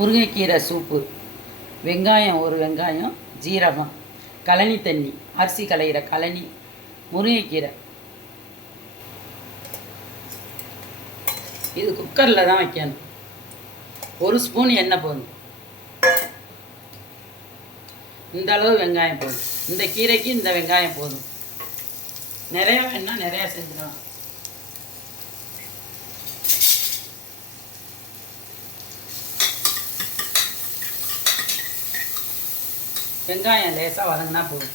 முருங்கைக்கீரை சூப்பு. வெங்காயம் ஒரு வெங்காயம், ஜீரகம், கழனி தண்ணி, அரிசி களையிற கழனி, முருங்கைக்கீரை. இது குக்கரில் தான் வைக்கணும். 1 ஸ்பூன் எண்ணெய் போதும். இந்த அளவு வெங்காயம் போதும். இந்த கீரைக்கு இந்த வெங்காயம் போதும். நிறையா வேணால் நிறையா செஞ்சுக்கலாம். வெங்காயம் லேசாக வதங்கினா போதும்.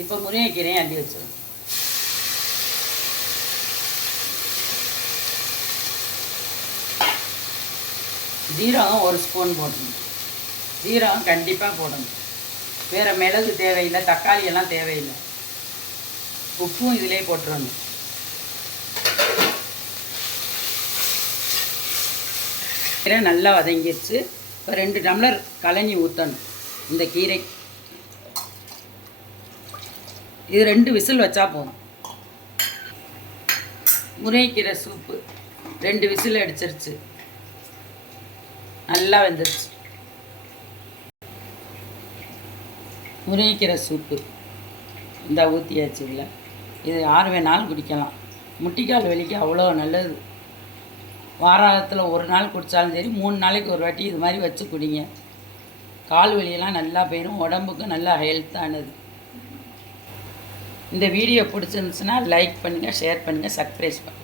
இப்போ முருங்கைக்கீரையும் அள்ளி வச்சிடும். ஜீரகம் 1 ஸ்பூன் போடணும். ஜீரகம் கண்டிப்பாக போடணும். வேறு மிளகு தேவையில்லை, தக்காளி எல்லாம் தேவையில்லை. உப்பும் இதிலே போட்டுறணும். கீரை நல்லா வதங்கிடுச்சு. இப்போ 2 டம்ளர் கழனி ஊற்றணும். இந்த கீரை இது 2 விசில் வச்சா போதும். முருங்கைக்கீரை சூப்பு 2 விசில் அடிச்சிருச்சு. நல்லா வெந்துருச்சு. முருங்கைக்கீரை சூப்பு இந்த ஊற்றியாச்சு. இல்லை, இது யார் வேணாலும் குடிக்கலாம். முட்டிக்கால் வலிக்கு அவ்வளோ நல்லது. வாரத்தில் 1 நாள் குடித்தாலும் சரி, 3 நாளைக்கு ஒரு வாட்டி இது மாதிரி வச்சு குடிங்க. கால் வலியெல்லாம் நல்லா போயிடும். உடம்புக்கு நல்லா ஹெல்த்தானது. இந்த வீடியோ பிடிச்சிருந்துச்சுன்னா லைக் பண்ணுங்கள், ஷேர் பண்ணுங்கள், சப்ஸ்கிரைப் பண்ணுங்கள்.